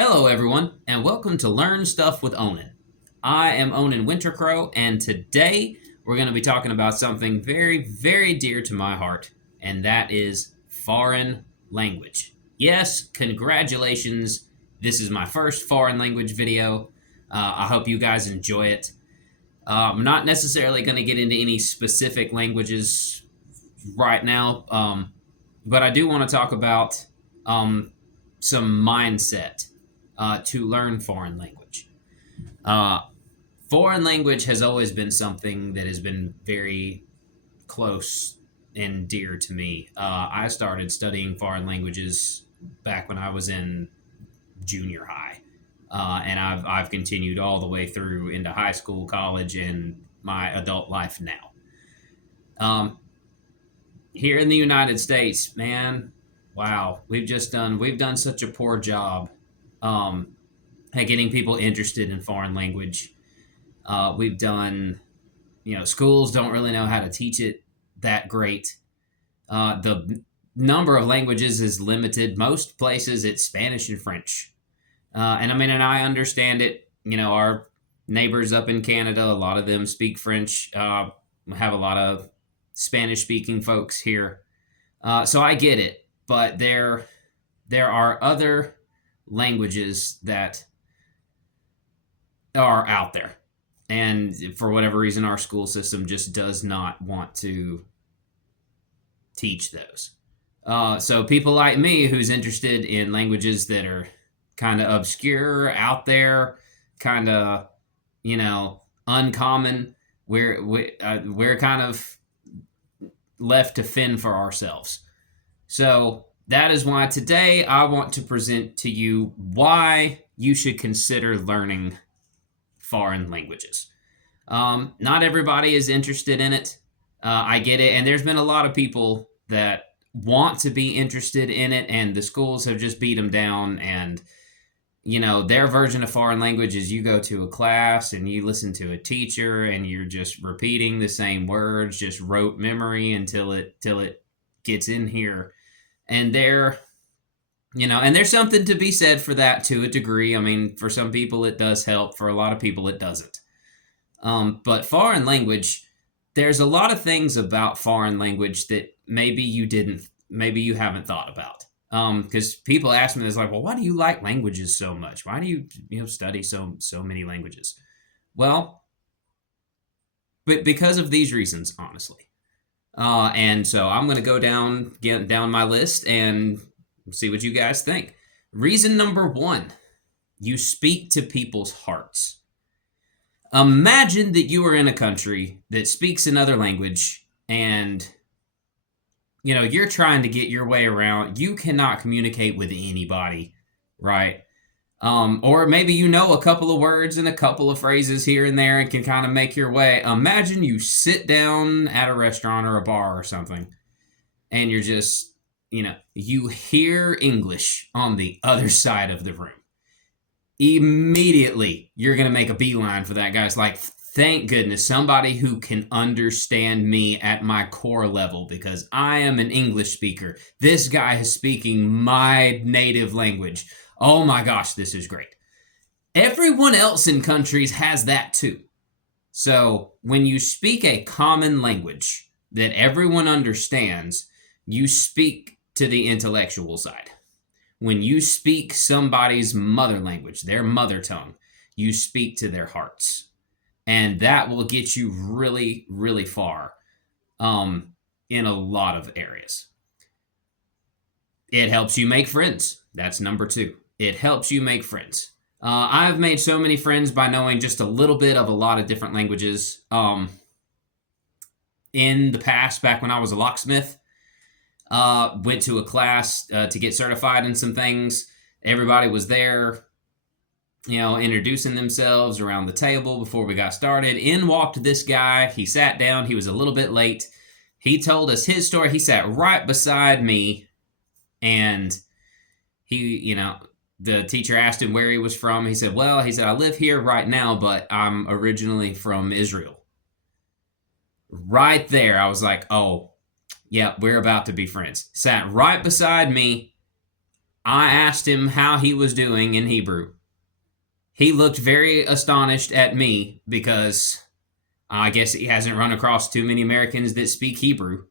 Hello, everyone, and welcome to Learn Stuff with Onen. I am Onen Wintercrow, and today we're going to be talking about something very, very dear to my heart, and that is foreign language. Yes, congratulations. This is my first foreign language video. I hope you guys enjoy it. I'm not necessarily going to get into any specific languages right now, but I do want to talk about um, some mindset to learn foreign language. Uh, Foreign language has always been something that has been very close and dear to me. I started studying foreign languages back when I was in junior high, and I've continued all the way through into high school, college, and my adult life now. Um, Here in the United States, man, wow, we've done such a poor job um, at getting people interested in foreign language. We've done, schools don't really know how to teach it that great. The number of languages is limited. Most places it's Spanish and French. And I understand it. Our neighbors up in Canada, a lot of them speak French. We have a lot of Spanish speaking folks here. So I get it. But there are other languages that are out there. And for whatever reason, our school system just does not want to teach those. So people like me who's interested in languages that are kind of obscure, out there, kind of, uncommon, we're kind of left to fend for ourselves. So that is why today I want to present to you why you should consider learning foreign languages. Not everybody is interested in it. I get it. And there's been a lot of people that want to be interested in it, and the schools have just beat them down. And, their version of foreign language is you go to a class and you listen to a teacher and you're just repeating the same words, just rote memory until it gets in here. And and there's something to be said for that to a degree. I mean, for some people it does help. For a lot of people it doesn't. But foreign language, there's a lot of things about foreign language that maybe you haven't thought about. Because people ask me this, like, well, why do you like languages so much? Why do you study so many languages? Well, but because of these reasons, honestly. And so I'm going to get down my list and see what you guys think. Reason number one, you speak to people's hearts. Imagine that you are in a country that speaks another language and you're trying to get your way around. You cannot communicate with anybody, right? Or maybe you know a couple of words and a couple of phrases here and there and can kind of make your way. Imagine you sit down at a restaurant or a bar or something and you're just, you hear English on the other side of the room. Immediately, you're going to make a beeline for that guy. It's like, thank goodness, somebody who can understand me at my core level because I am an English speaker. This guy is speaking my native language. Oh my gosh, this is great. Everyone else in countries has that too. So when you speak a common language that everyone understands, you speak to the intellectual side. When you speak somebody's mother language, their mother tongue, you speak to their hearts. And that will get you really, really far in a lot of areas. It helps you make friends. That's number two. It helps you make friends. I've made so many friends by knowing just a little bit of a lot of different languages. In the past, back when I was a locksmith, went to a class to get certified in some things. Everybody was there, introducing themselves around the table before we got started. In walked this guy. He sat down. He was a little bit late. He told us his story. He sat right beside me, and the teacher asked him where he was from. He said, I live here right now, but I'm originally from Israel. Right there, I was like, oh, yeah, we're about to be friends. Sat right beside me. I asked him how he was doing in Hebrew. He looked very astonished at me because I guess he hasn't run across too many Americans that speak Hebrew.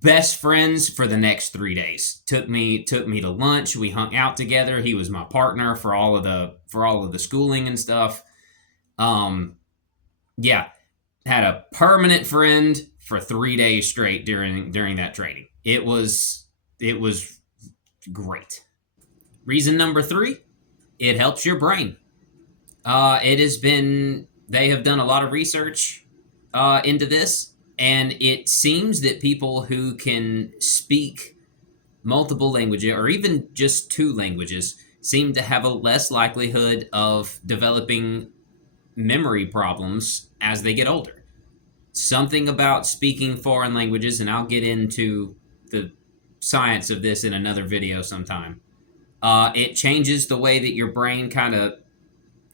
Best friends for the next 3 days. Took me to lunch. We hung out together. He was my partner for all of the schooling and stuff. Um, yeah, had a permanent friend for 3 days straight during that training. It was great. Reason number three, it helps your brain. It has been they have done a lot of research into this, and it seems that people who can speak multiple languages or even just two languages seem to have a less likelihood of developing memory problems as they get older. Something about speaking foreign languages, and I'll get into the science of this in another video sometime. It changes the way that your brain kind of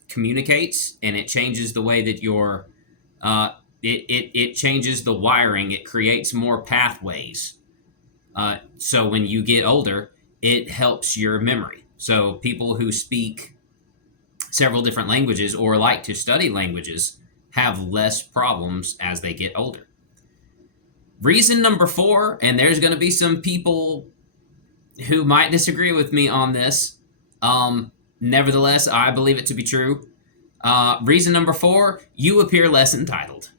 communicates, and it changes the way that uh, it changes the wiring. It creates more pathways. So when you get older, it helps your memory. So people who speak several different languages or like to study languages have less problems as they get older. Reason number four, and there's going to be some people who might disagree with me on this. Nevertheless, I believe it to be true. Reason number four, you appear less entitled.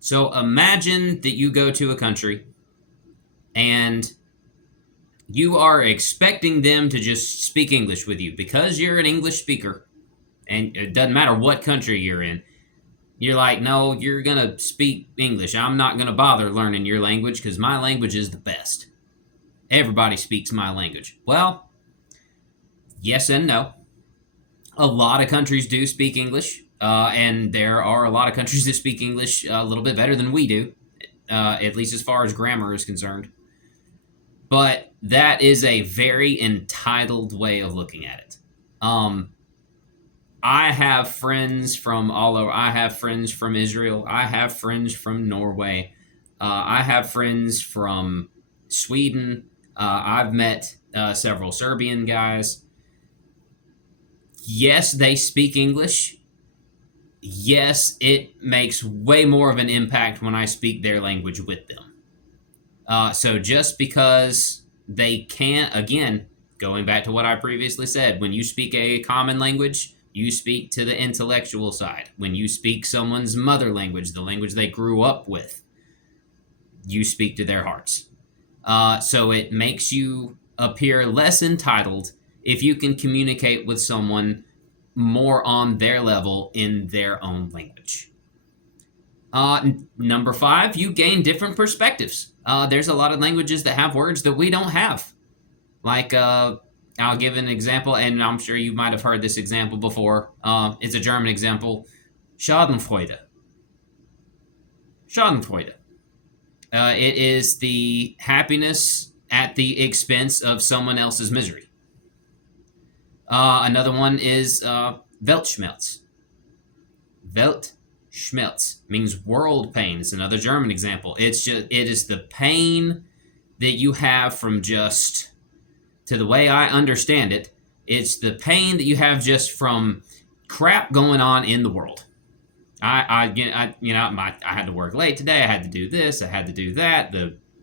So imagine that you go to a country and you are expecting them to just speak English with you because you're an English speaker, and it doesn't matter what country you're in. You're like, no, you're going to speak English. I'm not going to bother learning your language because my language is the best. Everybody speaks my language. Well, yes and no. A lot of countries do speak English, and there are a lot of countries that speak English a little bit better than we do, at least as far as grammar is concerned. But that is a very entitled way of looking at it. I have friends from all over. I have friends from Israel. I have friends from Norway. I have friends from Sweden. I've met several Serbian guys. Yes, they speak English. Yes, it makes way more of an impact when I speak their language with them. So just because they can't, again, going back to what I previously said, when you speak a common language, you speak to the intellectual side. When you speak someone's mother language, the language they grew up with, you speak to their hearts. So it makes you appear less entitled if you can communicate with someone more on their level in their own language. Number five, you gain different perspectives. There's a lot of languages that have words that we don't have. Like, I'll give an example, and I'm sure you might have heard this example before. It's a German example. Schadenfreude. Schadenfreude. It is the happiness at the expense of someone else's misery. Another one is Weltschmerz. Weltschmerz means world pain. It's another German example. It is the pain that you have from just, to the way I understand it, it's the pain that you have just from crap going on in the world. I had to work late today. I had to do this. I had to do that.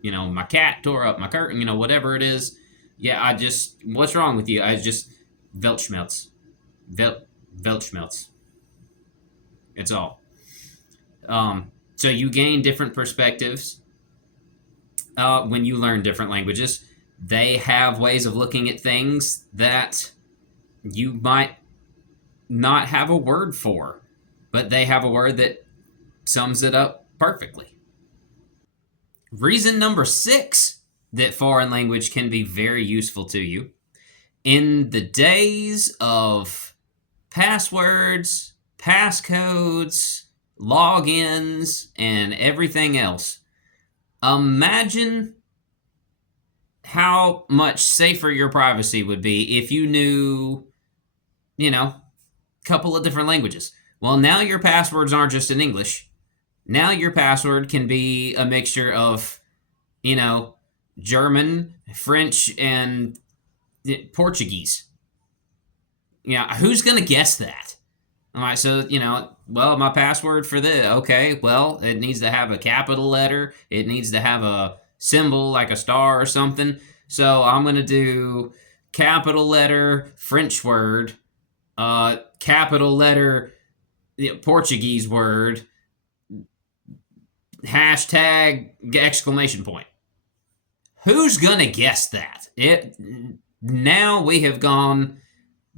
My cat tore up my curtain. Whatever it is. Yeah, what's wrong with you? I just Weltschmerz. Weltschmerz. It's all. So you gain different perspectives when you learn different languages. They have ways of looking at things that you might not have a word for, but they have a word that sums it up perfectly. Reason number six that foreign language can be very useful to you. In the days of passwords, passcodes, logins, and everything else, imagine how much safer your privacy would be if you knew, a couple of different languages. Well, now your passwords aren't just in English. Now your password can be a mixture of, German, French, and Portuguese. Yeah, who's going to guess that? All right, so, well, my password for this, okay, well, it needs to have a capital letter. It needs to have a symbol like a star or something. So I'm going to do capital letter French word, capital letter Portuguese word, hashtag exclamation point. Who's going to guess that? Now we have gone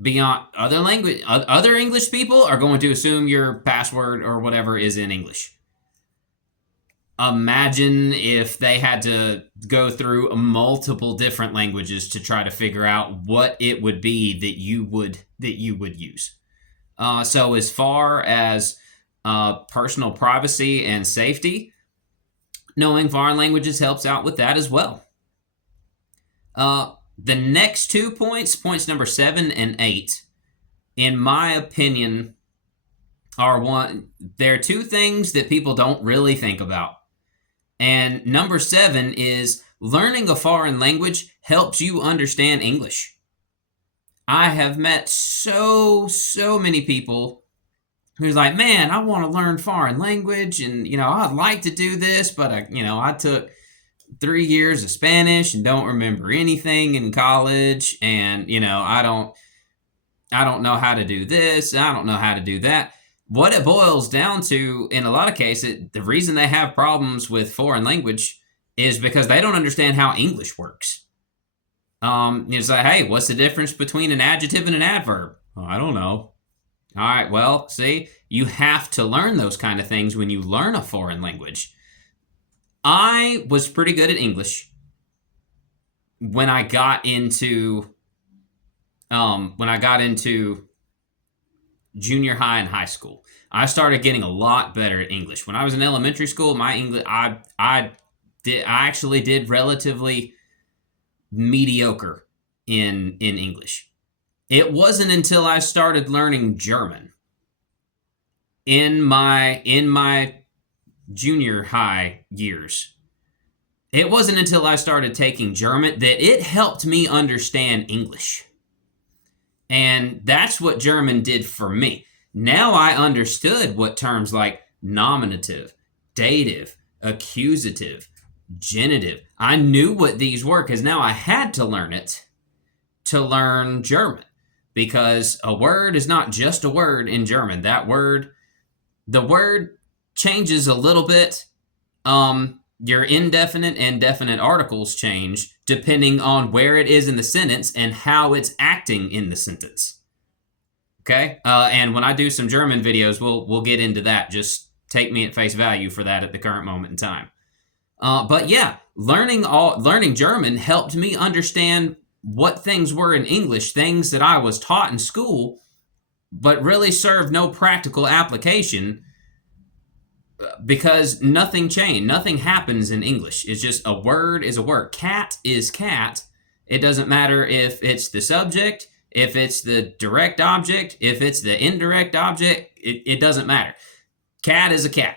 beyond other English people are going to assume your password or whatever is in English. Imagine if they had to go through multiple different languages to try to figure out what it would be that you would use. So as far as personal privacy and safety, knowing foreign languages helps out with that as well. The next 2 points number 7 and 8, in my opinion, they're two things that people don't really think about. And number 7 is learning a foreign language helps you understand English. I have met so many people who's like, man, I want to learn foreign language, and I'd like to do this, but I took 3 years of Spanish and don't remember anything in college, and I don't know how to do this, I don't know how to do that. What it boils down to in a lot of cases, the reason they have problems with foreign language is because they don't understand how English works. It's like, hey, what's the difference between an adjective and an adverb? Oh, I don't know. All right, well, see, you have to learn those kind of things when you learn a foreign language. I was pretty good at English when I got into junior high and high school. I started getting a lot better at English. When I was in elementary school, my English I actually did relatively mediocre in English. It wasn't until I started learning German in my junior high years. It wasn't until I started taking German that it helped me understand English. And that's what German did for me. Now I understood what terms like nominative, dative, accusative, genitive. I knew what these were because now I had to learn it to learn German. Because a word is not just a word in German. The word changes a little bit. Your indefinite and definite articles change depending on where it is in the sentence and how it's acting in the sentence. Okay? And when I do some German videos, we'll get into that. Just take me at face value for that at the current moment in time. But yeah, learning German helped me understand what things were in English, things that I was taught in school, but really served no practical application because nothing changed. Nothing happens in English. It's just a word is a word. Cat is cat. It doesn't matter if it's the subject, if it's the direct object, if it's the indirect object. It doesn't matter. Cat is a cat.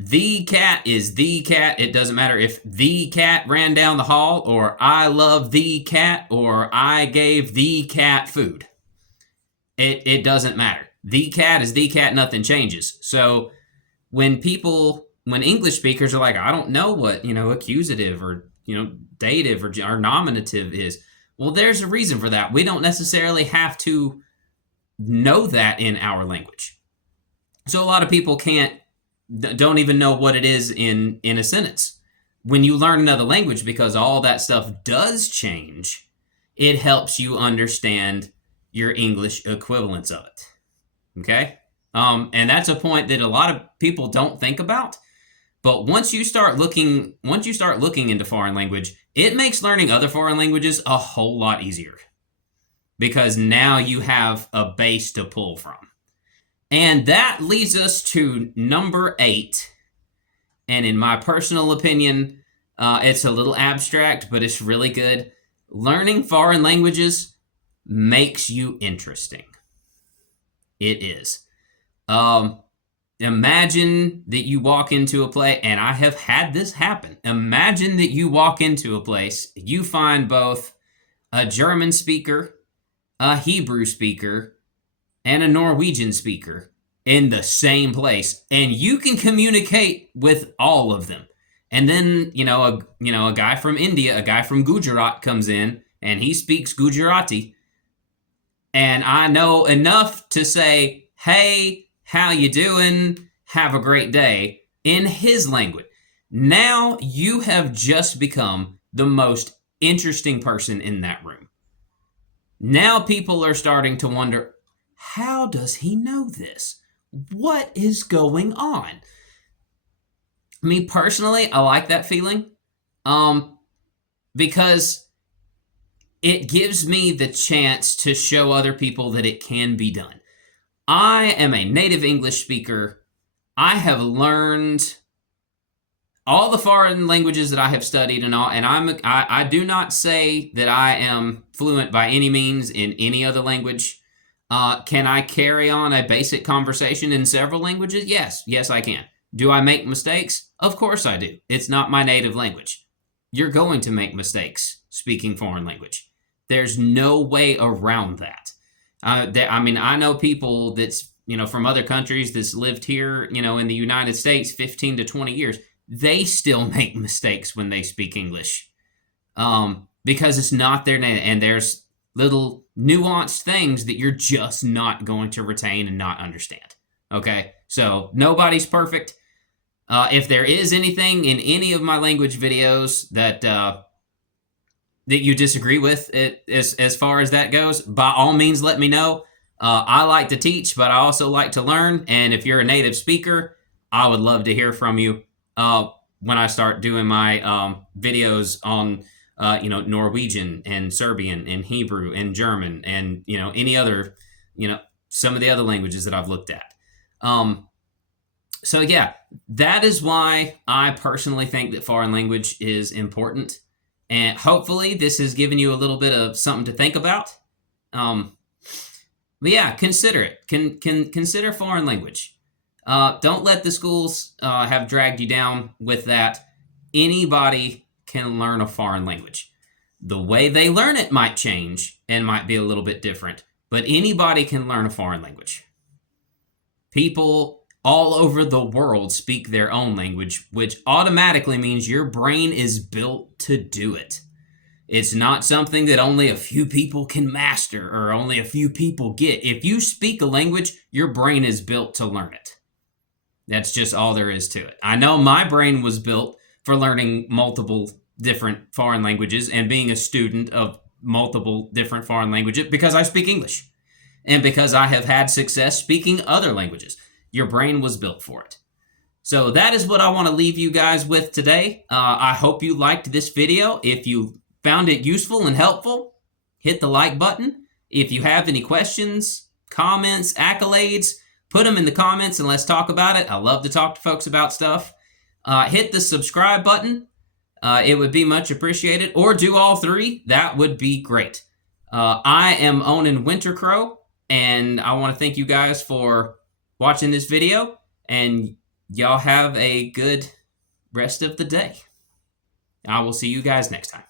The cat is the cat. It doesn't matter if the cat ran down the hall, or I love the cat, or I gave the cat food. It doesn't matter. The cat is the cat. Nothing changes. So when English speakers are like, I don't know what, accusative or, dative or nominative is. Well, there's a reason for that. We don't necessarily have to know that in our language. So a lot of people don't even know what it is in a sentence. When you learn another language, because all that stuff does change, it helps you understand your English equivalents of it. Okay? And that's a point that a lot of people don't think about. But once you start looking into foreign language, it makes learning other foreign languages a whole lot easier. Because now you have a base to pull from. And that leads us to number 8. And in my personal opinion, it's a little abstract, but it's really good. Learning foreign languages makes you interesting. It is. Imagine that you walk into a place, and I have had this happen. Imagine that you walk into a place, you find both a German speaker, a Hebrew speaker, and a Norwegian speaker in the same place, and you can communicate with all of them. And then, a guy from India, a guy from Gujarat comes in, and he speaks Gujarati, and I know enough to say, "Hey, how you doing? Have a great day," in his language. Now you have just become the most interesting person in that room. Now people are starting to wonder, how does he know this? What is going on? Me personally, I like that feeling, um, because it gives me the chance to show other people that it can be done. I am a native English speaker. I have learned all the foreign languages that I have studied and all, and I do not say that I am fluent by any means in any other language. Can I carry on a basic conversation in several languages? Yes, I can. Do I make mistakes? Of course I do. It's not my native language. You're going to make mistakes speaking foreign language. There's no way around that. I know people that's from other countries that's lived here, in the United States 15 to 20 years. They still make mistakes when they speak English, because it's not their native, and there's little nuanced things that you're just not going to retain and not understand. Okay, so nobody's perfect. If there is anything in any of my language videos that you disagree with, as far as that goes, by all means, let me know. I like to teach, but I also like to learn. And if you're a native speaker, I would love to hear from you when I start doing my videos on Norwegian and Serbian and Hebrew and German and any other some of the other languages that I've looked at. So yeah, that is why I personally think that foreign language is important, and hopefully this has given you a little bit of something to think about. But yeah, consider it. Consider foreign language. Don't let the schools have dragged you down with that. Anybody can learn a foreign language. The way they learn it might change and might be a little bit different, but anybody can learn a foreign language. People all over the world speak their own language, which automatically means your brain is built to do it. It's not something that only a few people can master or only a few people get. If you speak a language, your brain is built to learn it. That's just all there is to it. I know my brain was built for learning multiple different foreign languages and being a student of multiple different foreign languages because I speak English and because I have had success speaking other languages. Your brain was built for it. So that is what I want to leave you guys with today. I hope you liked this video. If you found it useful and helpful, hit the like button. If you have any questions, comments, accolades, put them in the comments and let's talk about it. I love to talk to folks about stuff. Hit the subscribe button. It would be much appreciated. Or do all three. That would be great. I am Onen Wintercrow, and I want to thank you guys for watching this video, and y'all have a good rest of the day. I will see you guys next time.